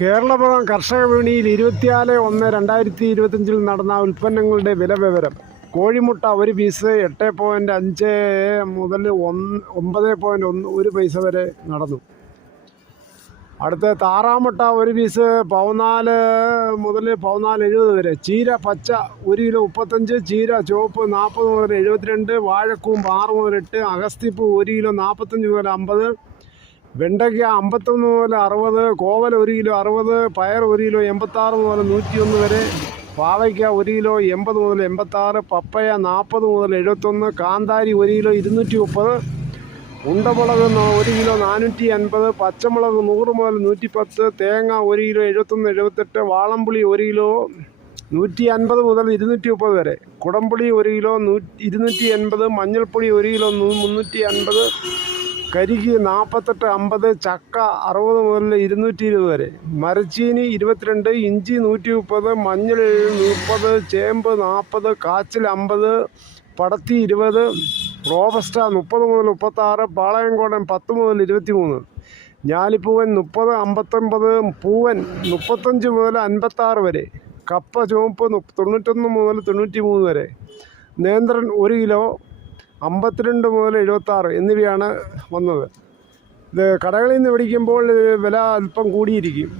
കേരളപുരം കർഷക വിപണിയിൽ 24/1/2025 നടന്ന ഉൽപ്പന്നങ്ങളുടെ വില വിവരം. കോഴിമുട്ട ഒരു പീസ് 8.5 മുതൽ 9.1 പൈസ വരെ നടന്നു. അടുത്ത താറാമുട്ട ഒരു പീസ് 14 മുതൽ 14.70 വരെ. ചീര പച്ച 1 കിലോ 35, ചീര ചുവപ്പ് 40 മുതൽ 72, വാഴക്കൂമ്പ് 6 മുതൽ 8, അഗസ്തിപ്പൂ 1 കിലോ 45 മുതൽ 50, വെണ്ടയ്ക്ക 51 മുതൽ 60, കോവൽ 1 കിലോ 60, പയർ 1 കിലോ 86 മുതൽ 101 വരെ, പാവയ്ക്ക 1 കിലോ 80 മുതൽ 86, പപ്പയ 40 മുതൽ 71, കാന്താരി 1 കിലോ 230, ഉണ്ടമുളക് 1 കിലോ 450, പച്ചമുളക് 100 മുതൽ 110, തേങ്ങ 1 കിലോ 71 78, വാളംപുളി 1 കിലോ 150 മുതൽ 230 വരെ, കുടംപുളി 1 കിലോ 280, മഞ്ഞൾപ്പൊടി 1 കിലോ 350, കരിക്ക് 48.50, ചക്ക 60 മുതൽ 220 വരെ, മരച്ചീനി 22, ഇഞ്ചി 130, മഞ്ഞൾ 30, ചേമ്പ് 40, കാച്ചിൽ 50, പടത്തി 20, റോബസ്റ്റ 30 മുതൽ 36, പാളയംകോടൻ 10 മുതൽ 23, ഞാലിപ്പൂവൻ 30, 59, പൂവൻ 35 മുതൽ 56 വരെ, കപ്പ ചുവപ്പ് 91 മുതൽ 93 വരെ, നേന്ത്രൻ 1 കിലോ 52 മുതൽ 76 എന്നിവയാണ് വന്നത്. ഇത് കടകളിൽ നിന്ന് മേടിക്കുമ്പോൾ വില അല്പം കൂടിയിരിക്കും.